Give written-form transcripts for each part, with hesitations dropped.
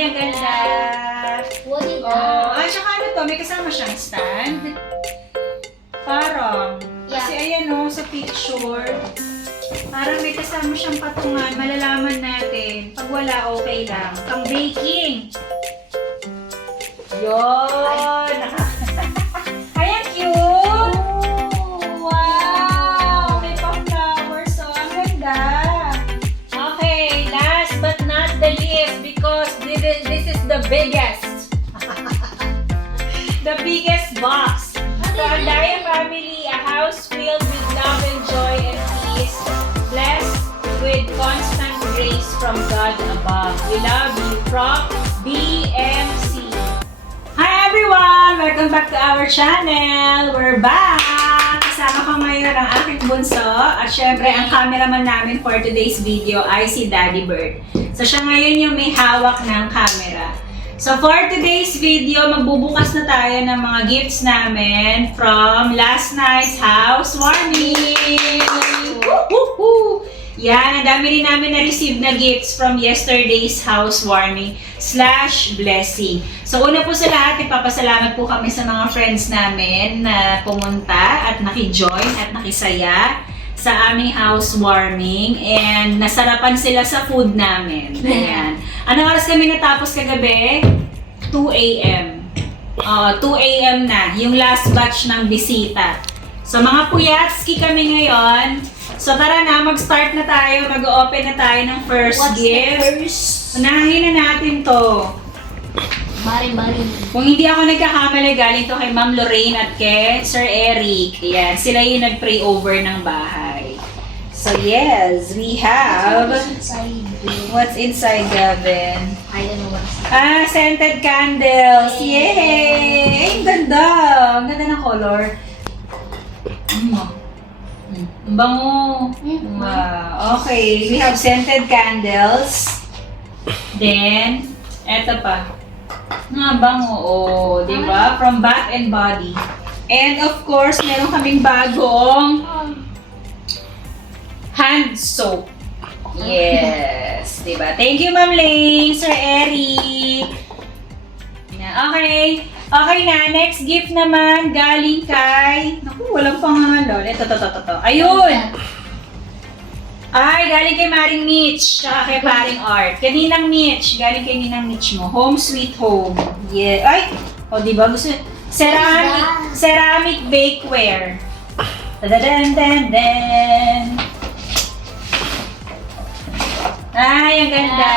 Ay, ang ganda. Oh, ay, tsaka ano to, may kasama siyang stand. Parang, kasi ayan o, sa picture, parang may kasama siyang patungan, malalaman natin. Pag wala, okay lang. Pang baking. Yun! Ay, ang cute! Wow! May pang-flowers, so ang ganda. Okay, last but not the least, because this is the biggest. The biggest box. So, ang Daya family, a house filled with love and joy and peace, blessed with constant grace from God above. We love you from BMC. Hi everyone! Welcome back to our channel. We're back! Kasama ko ngayon ang aking bunso at syempre ang cameraman namin for today's video ay si Daddy Bird. So siya ngayon yung may hawak ng camera. So for today's video, magbubukas na tayo ng mga gifts namin from last night's housewarming! Woohoo! Yan, ang dami rin namin na-receive na gifts from yesterday's housewarming / blessing. So una po sa lahat, ipapasalamat po kami sa mga friends namin na pumunta at naki-join at nakisaya sa aming housewarming and nasarapan sila sa food namin. Ayan. Anong oras kami natapos kagabi? 2 a.m. 2 a.m. na, yung last batch ng bisita. So mga puyatski kami ngayon. So tara na, mag-start na tayo, mag-open na tayo ng first gift. Unahin na natin to. Mari. Kung hindi ako nagkakamali, galing to kay Ma'am Lorraine at kay Sir Eric. Ayan, sila yung nag-pray over ng bahay. So yes, we have... What's inside, Gavin? I don't know what's Scented candles. Yay! Ang ganda! Ang ganda ng color. Ang bango. Wow. Okay, we have scented candles. Then, eto pa. Nga bango, oh, di ba? From Bath and Body. And of course, meron kaming bagong hand soap. Yes, di ba? Thank you, Ma'am Lane, Sir Eric. Okay. Okay na, next gift naman galing kay... Naku, walang pangalan. Ito. Ayun! Ay, galing kay Maring Mitch, tsaka kay Paring Art. Kaninang Mitch, galing kay Ninang Mitch mo. Home Sweet Home. Yeah. Ay! O, diba? Gusto... Ceramic bakeware. Tadadandandand! Ay, ang ganda!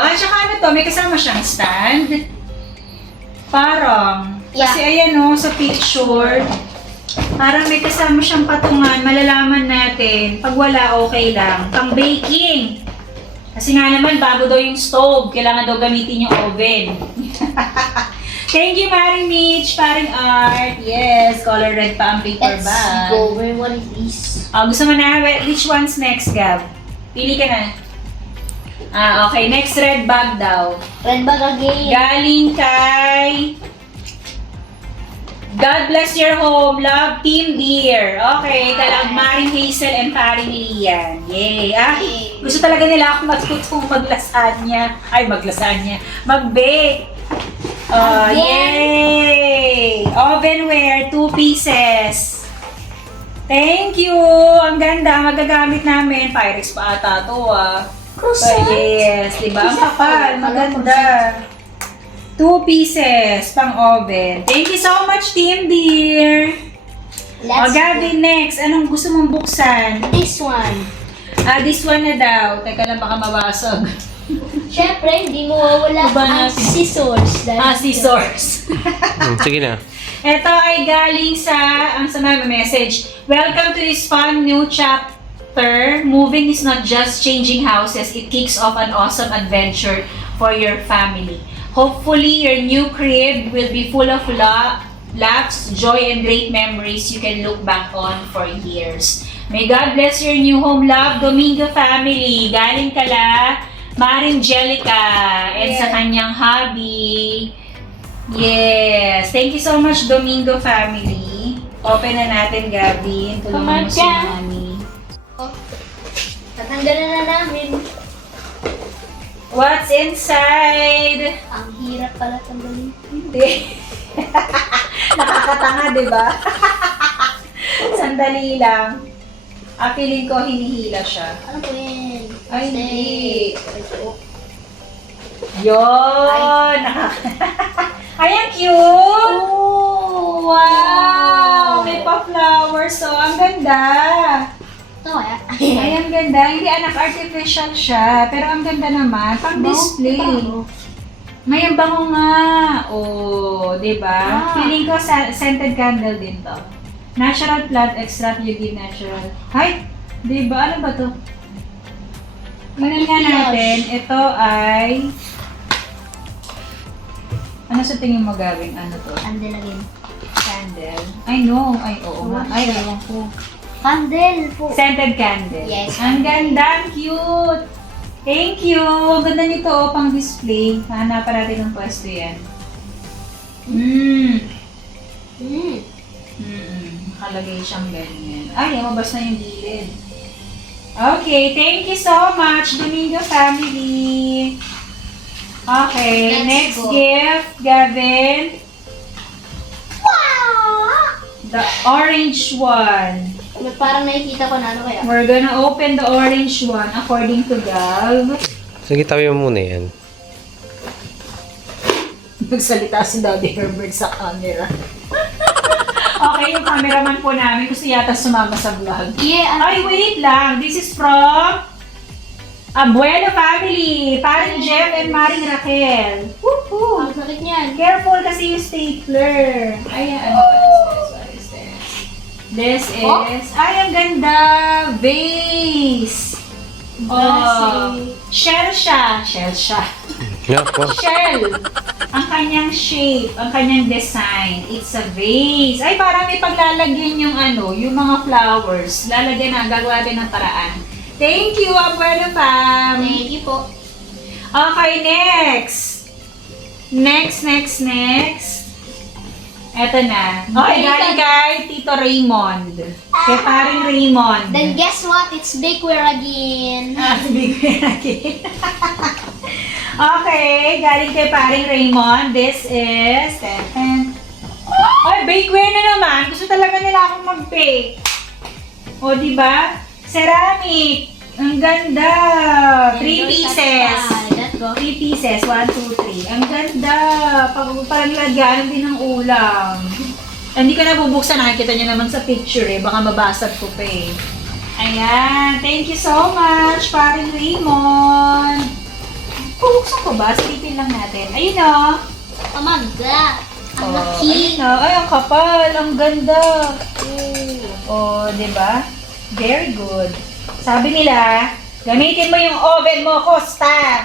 Ay, tsaka ano to, may kasama siyang stand. Parang, kasi ayan o, sa picture, parang may kasama siyang patungan, malalaman natin. Pag wala, okay lang. Pang baking. Kasi nga naman, bago daw yung stove, kailangan daw gamitin yung oven. Thank you, Maring Mitch, Paring Art. Yes, color red pa ang paper bag. Let's go. What is this? Gusto mo na, which one's next, Gab? Pili ka na. Okay, next red bag daw. Red bag again. Galing kay God bless your home, love, Team Dear. Okay, kalag Maring Hazel and Paring Lian. Yay! Gusto talaga nila ako matutong maglasanya. Ay, maglasanya. Mag-bake. Yay! Ovenware, 2 pieces. Thank you! Ang ganda, magagamit namin. Pyrex pa ata to yes, diba? Ang kapal, maganda. 2 pieces pang oven. Thank you so much, Team Dear. Gavin, next. Anong gusto mong buksan? This one. This one na daw. Teka lang, baka mabasag. Siyempre, hindi mo wawala ang scissors. Scissors. Sige na. Ito ay galing sa, ang sama message. Welcome to this fun new chapter. Moving is not just changing houses, it kicks off an awesome adventure for your family. Hopefully, your new crib will be full of laughs, joy, and great memories you can look back on for years. May God bless your new home, love, Domingo family. Galing kala Maring Jellica and sa kanyang hubby. Yes. Thank you so much, Domingo family. Open na natin, Gabi. Tulungan mo si Mami. Tatanggalan na namin. What's inside? Ang hirap pala tanggalin. Hindi. Nakakatanga, di ba? Sandali lang. Feeling ko hinihila siya. Ano po yan? Ay, hindi. Ito. Yun! Ay, ang cute! Oh, Wow! May pa-flowers, so ang ganda. Ito kaya? Ay, ang ganda. Hindi anak artificial siya, pero ang ganda naman. Pang display. May ang bango nga. Oh, di ba? Ah. Feeling ko scented candle din to. Natural plant extract, you give natural. Ay, di ba? Ano ba to? Tingnan nga natin. Ito ay... Ano sa tingin mo gawin? Ano to? Candle again. Candle. Ay, no. Ay, oo nga. Ay, ewan ko. Candle po. Scented candle. Yes. Ang ganda, ang cute. Thank you. Ang ganda nito, oh, pang display. Hanapan natin ng pwesto yan. Nakalagay siyang ganyan. Ay, mabas na yung gilid. Okay, thank you so much, Domingo family. Okay, Let's next go. gift, Gavin. Wow! The orange one. Parang nakikita ko na ano kaya. We're gonna open the orange one according to Gav. Sige, tabi mo muna yan. Nagsalita si Daddy Herbert sa camera. Okay, yung cameraman po namin gusto yata sumama sa vlog. Yeah, Ay, wait lang. This is from Abuelo family. Parang Jem and Maring Raquel. Woohoo! ang sakit niyan. Careful kasi yung stapler. Ayan, ano ba this? What is this? This Oh? is... Ay, ang ganda! Vase! Oh, shell siya. Shell siya. Yeah, po. Shell. Ang kanyang shape, ang kanyang design. It's a vase. Ay, parang may paglalagyan yung ano, yung mga flowers. Lalagyan na, gagawa din ng paraan. Thank you, Abuelo Fam. Thank you po. Okay, next. Next. Eto na. Okay, galing kay Tito Raymond. Kay paring Raymond. Then guess what? It's bakeware again. Bigyan natin. Okay, galing kay paring Raymond. This is... Ay, bakeware na naman. Gusto talaga nila akong mag-bake. O, di ba? Ceramic. Ang ganda. 3 pieces. Let's go. 3 pieces. 1, 2, 3. Ang ganda. Parang lagyan din ng ulam. Hindi ka na bubuksan. Nakikita niyo naman sa picture eh. Baka mabasag ko pa eh. Ayan. Thank you so much, paring Raymond. Bubuksan ko ba? Silipin lang natin. Ayun o. Oh my God. Ang laki. Ayun o. Ay, ang kapal. Ang ganda. Oh, di ba? Very good. Sabi nila, gamitin mo yung oven mo, Costa.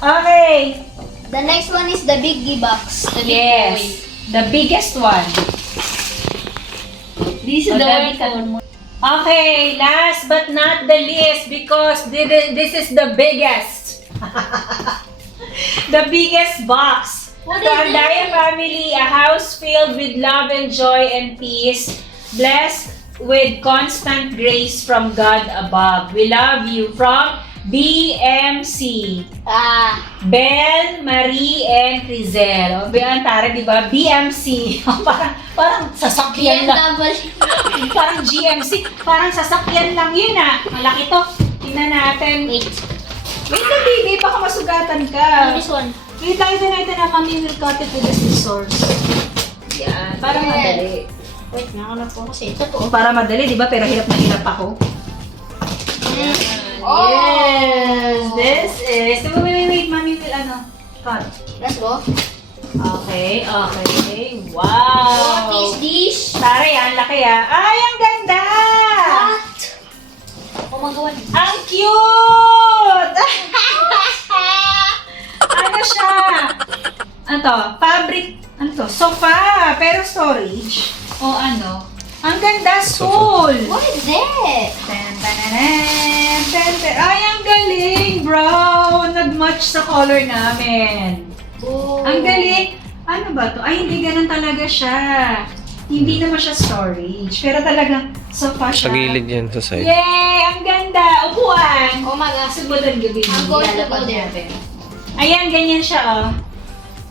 Okay. The next one is the biggie box. The big Yes. boy. The biggest one. This is Oh, the Daddy, one for Okay, last but not the least because this is the biggest. The biggest box. What To is our it? Daya family, a house filled with love and joy and peace, blessed with constant grace from God above. We love you from BMC. Belle, Marie, and Crizel. O, ang tara, di ba? BMC. parang sasakyan lang. BMW. Parang GMC. Parang sasakyan lang yun ah. Malaki to. Tingnan natin. Wait. Wait na, baby. Baka masugatan ka. This one. Wait lang, ito na Mami will cut it with the scissors. Yan. Parang Yeah. madali. Wait, nakalap ko kasi ito po. O, para madali, di ba? Pero hirap na hirap ako. Oh! Yes! This is... Wait. Mami will cut. Let's go. Okay. Wow! What is this? Tara yan, laki ah. Ay, ang ganda! What? Oh my God. Ang cute! Ano siya? Ano to? Fabric, ano to? Sofa, pero storage. O ano? Ang ganda, stool! What is that? Ay, ang galing, brown! Nag-match sa color namin. Oh. Ang galing! Ano ba to? Ay, hindi ganun talaga siya. Hindi naman siya storage. Pero talaga, sofa Sa siya. gilid yan, sa side. Yay! Ang ganda! Upuan! Oh my God. Subutan gabi. I'm going to go Lalapad there. natin. Ayan, ganyan siya, oh.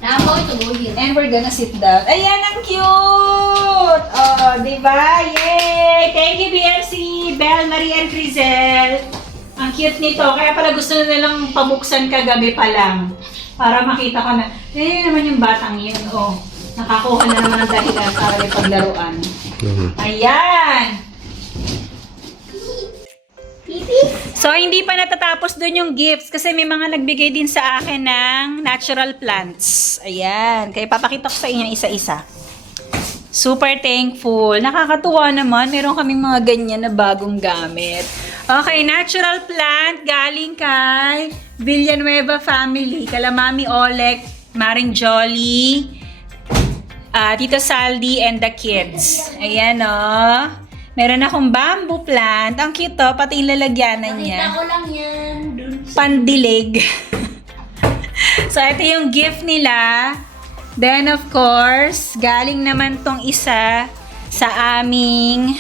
Now I'm going to go here. And we're gonna sit down. Ayan, ang cute! Oh, di ba? Yay! Thank you, BFC, Belle, Marie, and Crizel. Ang cute nito. Kaya pala gusto na nilang pabuksan kagabi pa lang. Para makita ko na, naman yung batang yun. Oh, nakakuha na naman ng dahilan para may paglaruan. Ayan! So, hindi pa natatapos dun yung gifts kasi may mga nagbigay din sa akin ng natural plants. Ayan. Kaya papakita ko sa inyo isa-isa. Super thankful. Nakakatuwa naman. Meron kaming mga ganyan na bagong gamit. Okay, natural plant galing kay Villanueva family. Kala Mami Olek, Maring Jolly, Tito Saldi, and the kids. Ayan, oh. Meron akong bamboo plant. Ang cute to, pati yung lalagyanan niya. Nakita ko lang yan dun. Pandilig. So, ito yung gift nila. Then, of course, galing naman tong isa sa aming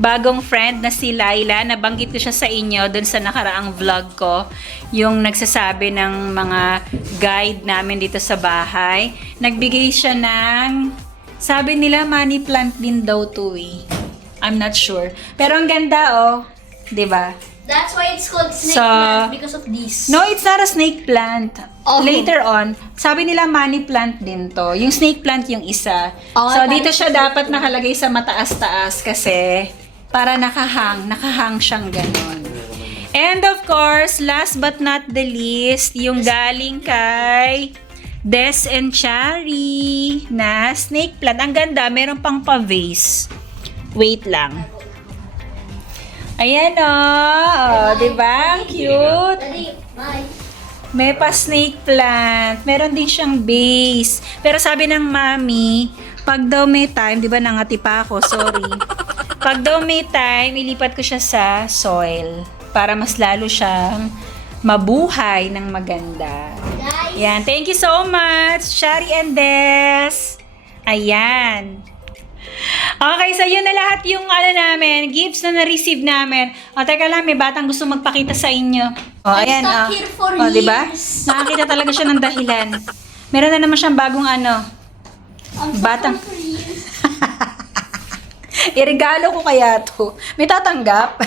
bagong friend na si Laila. Nabanggit ko siya sa inyo dun sa nakaraang vlog ko. Yung nagsasabi ng mga guide namin dito sa bahay. Nagbigay siya ng, sabi nila money plant din daw to eh. I'm not sure. Pero ang ganda oh. 'Di ba? That's why it's called snake So, plant because of this. No, it's not a snake plant. Oh. Later on, sabi nila money plant din to. Yung snake plant yung isa. Oh, So, parang dito siya dapat nakalagay sa mataas-taas kasi para nakahang siyang ganon. And of course, last but not the least, yung galing kay Des and Chari na snake plant. Ang ganda, meron pang pa-vase. Wait lang. Ayan oh, di ba? Ang cute. Daddy, bye. May pa-snake plant. Meron din siyang base. Pero sabi ng mami, pag daw may time, di ba nangati pa ako, sorry. Pag daw may time, ilipat ko siya sa soil para mas lalo siyang mabuhay ng maganda. Guys, Ayan, thank you so much, Shari and Des. Ayan. Okay, so yun na lahat yung namin, gifts na na-receive namin. O, teka lang, may batang gusto magpakita sa inyo. O, I'm ayan, stuck o. here for O, diba? years. Nakakita talaga siya ng dahilan. Meron na naman siyang bagong I'm so batang- confused. Iregalo ko kaya to. May tatanggap.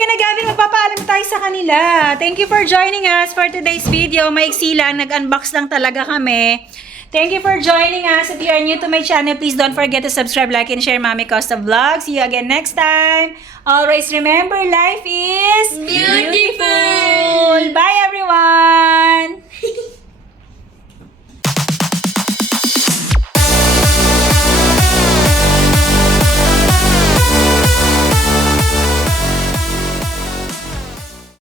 Kinagabi, magpapaalam tayo sa kanila. Thank you for joining us for today's video. Maiksi lang, nag-unbox lang talaga kami. Thank you for joining us. If you are new to my channel, please don't forget to subscribe, like, and share Mami Costa Vlogs. See you again next time. Always remember, life is